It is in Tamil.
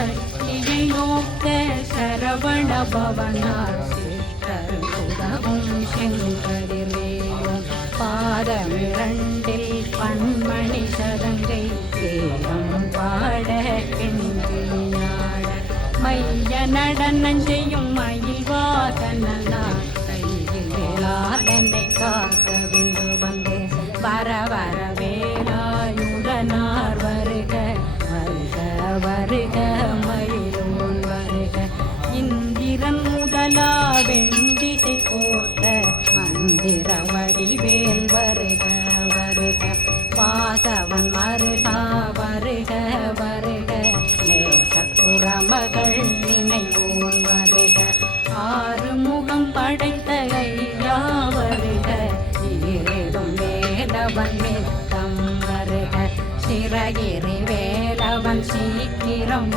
சஷ்டியை நோக்க சரவண பவனார் சிஷ்டர் உதவும் செங்கதிர்வேலும் பாதமிரண்டில் பன்மணி சதங்கை தேரம் பாட கிண்கிணியாட மைய நடனம் செய்யும் மயில் வாசனார் கையில் வேளாதனை காக்க வென்று வந்து வர வர வேலாயுடனார் வருக வருக வருக மயிலோன் வருக இந்திரன் முதலா வெண்டிசை போட்ட மந்திர வடிவேல் வருக வருக வாசவன் மருகா வருக வருக நேசப்புறமகள் நினைவோன் வருக ஆறு முகம் படைத்த ஐயா வருக ஈரேடும் வேலவன் மித்தம் வருக சிறகிரி வேலவன் சீக்கிரம்